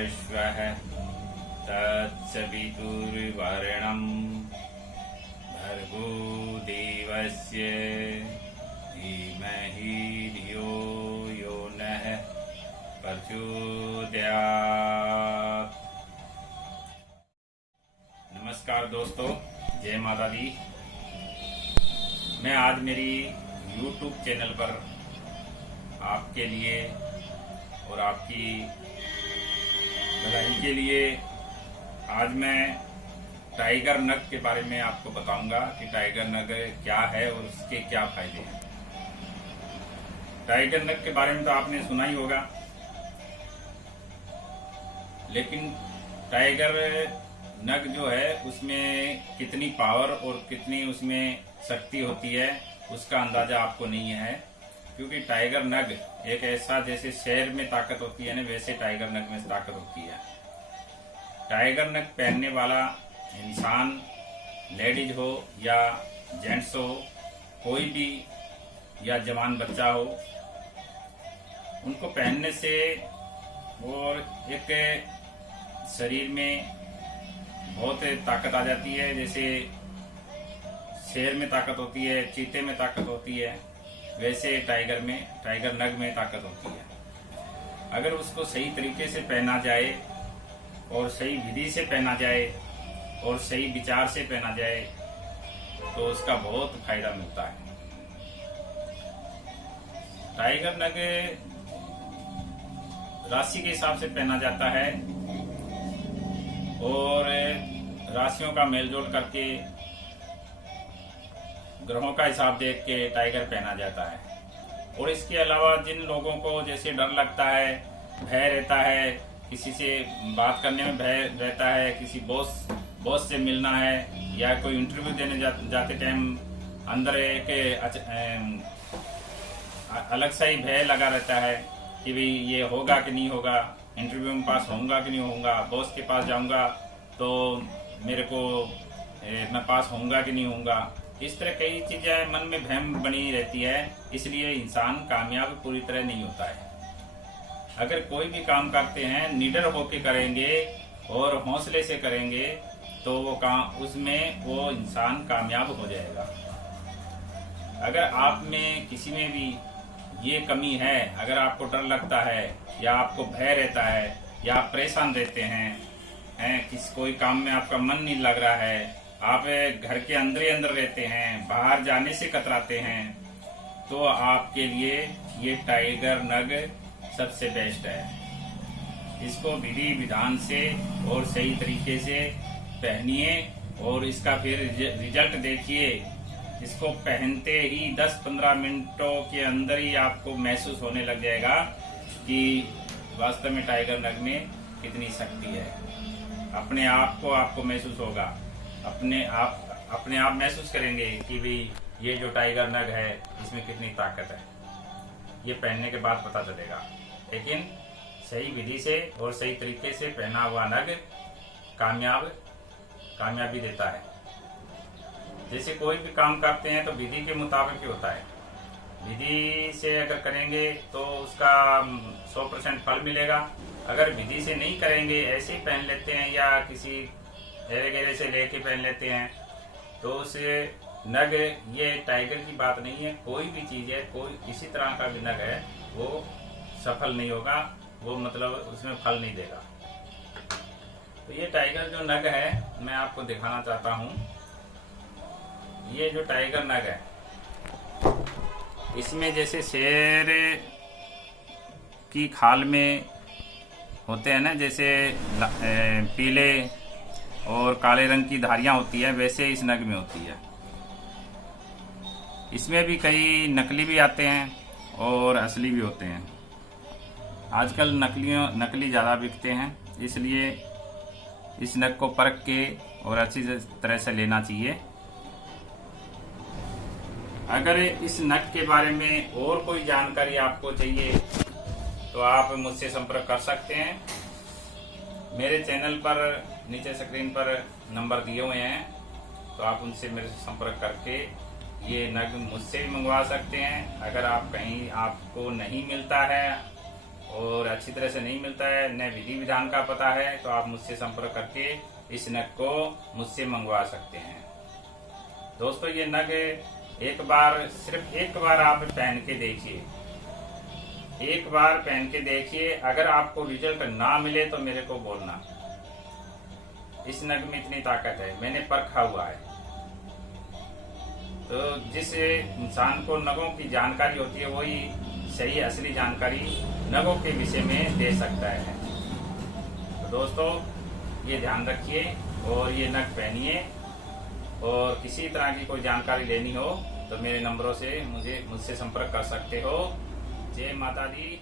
स्वः तत्सवितुर्वरेण्यं भर्गो देवस्य धीमहि धियो यो नः प्रचोदयात्। नमस्कार दोस्तों, जय माता दी। मैं आज मेरी YouTube चैनल पर आपके लिए और आपकी भलाई के लिए आज मैं टाइगर नग के बारे में आपको बताऊंगा कि टाइगर नग क्या है और उसके क्या फायदे हैं। टाइगर नग के बारे में तो आपने सुना ही होगा, लेकिन टाइगर नग जो है उसमें कितनी पावर और कितनी उसमें शक्ति होती है उसका अंदाजा आपको नहीं है। क्योंकि टाइगर नग एक ऐसा, जैसे शेर में ताकत होती है ना, वैसे टाइगर नग में ताकत होती है। टाइगर नग पहनने वाला इंसान, लेडीज हो या जेंट्स हो, कोई भी या जवान बच्चा हो, उनको पहनने से और एक शरीर में बहुत ताकत आ जाती है। जैसे शेर में ताकत होती है, चीते में ताकत होती है, वैसे टाइगर नग में ताकत होती है। अगर उसको सही तरीके से पहना जाए और सही विधि से पहना जाए और सही विचार से पहना जाए तो उसका बहुत फायदा मिलता है। टाइगर नग राशि के हिसाब से पहना जाता है और राशियों का मेलजोल करके, ग्रहों का हिसाब देख के टाइगर पहना जाता है। और इसके अलावा जिन लोगों को जैसे डर लगता है, भय रहता है, किसी से बात करने में भय रहता है, किसी बॉस से मिलना है या कोई इंटरव्यू देने जाते टाइम अंदर एक अलग सा ही भय लगा रहता है कि भाई ये होगा कि नहीं होगा, इंटरव्यू में पास होऊंगा कि नहीं होऊंगा, बॉस के पास जाऊंगा तो मेरे को मैं पास होऊंगा कि नहीं होऊंगा। इस तरह कई चीजें मन में भ्रम बनी रहती है, इसलिए इंसान कामयाब पूरी तरह नहीं होता है। अगर कोई भी काम करते हैं निडर होकर करेंगे और हौसले से करेंगे तो वो काम, उसमें वो इंसान कामयाब हो जाएगा। अगर आप में किसी में भी ये कमी है, अगर आपको डर लगता है या आपको भय रहता है या आप परेशान रहते हैं, किसी कोई काम में आपका मन नहीं लग रहा है, आप घर के अंदर ही अंदर रहते हैं, बाहर जाने से कतराते हैं, तो आपके लिए ये टाइगर नग सबसे बेस्ट है। इसको विधि विधान से और सही तरीके से पहनिए और इसका फिर रिजल्ट देखिए। इसको पहनते ही 10-15 मिनटों के अंदर ही आपको महसूस होने लग जाएगा कि वास्तव में टाइगर नग में कितनी शक्ति है। अपने आप को आपको महसूस होगा, अपने आप महसूस करेंगे कि भाई ये जो टाइगर नग है इसमें कितनी ताकत है। ये पहनने के बाद पता चलेगा, लेकिन सही विधि से और सही तरीके से पहना हुआ नग कामयाबी देता है। जैसे कोई भी काम करते हैं तो विधि के मुताबिक ही होता है। विधि से अगर करेंगे तो उसका 100% फल मिलेगा। अगर विधि से नहीं करेंगे, ऐसे ही पहन लेते हैं या किसी घेरे घेरे से लेके पहन लेते हैं, तो उसे नग, ये टाइगर की बात नहीं है, कोई भी चीज है, कोई किसी तरह का भी नग है, वो सफल नहीं होगा, वो मतलब उसमें फल नहीं देगा। तो ये टाइगर जो नग है मैं आपको दिखाना चाहता हूँ। ये जो टाइगर नग है इसमें जैसे शेर की खाल में होते हैं ना, जैसे पीले और काले रंग की धारियां होती है, वैसे इस नग में होती है। इसमें भी कई नकली भी आते हैं और असली भी होते हैं। आजकल नकली ज़्यादा बिकते हैं, इसलिए इस नग को परख के और अच्छी तरह से लेना चाहिए। अगर इस नग के बारे में और कोई जानकारी आपको चाहिए तो आप मुझसे संपर्क कर सकते हैं। मेरे चैनल पर नीचे स्क्रीन पर नंबर दिए हुए हैं, तो आप उनसे मेरे से संपर्क करके ये नग मुझसे भी मंगवा सकते हैं। अगर आप कहीं आपको नहीं मिलता है और अच्छी तरह से नहीं मिलता है, न विधि विधान का पता है, तो आप मुझसे संपर्क करके इस नग को मुझसे मंगवा सकते हैं। दोस्तों ये नग सिर्फ एक बार आप पहन के देखिए, एक बार पहन के देखिए। अगर आपको रिजल्ट ना मिले तो मेरे को बोलना। इस नग में इतनी ताकत है, मैंने परखा हुआ है। तो जिस इंसान को नगों की जानकारी होती है वही सही असली जानकारी नगों के विषय में दे सकता है। तो दोस्तों ये ध्यान रखिए और ये नग पहनिए। और किसी तरह की कोई जानकारी लेनी हो तो मेरे नंबरों से मुझसे संपर्क कर सकते हो। जय माता दी।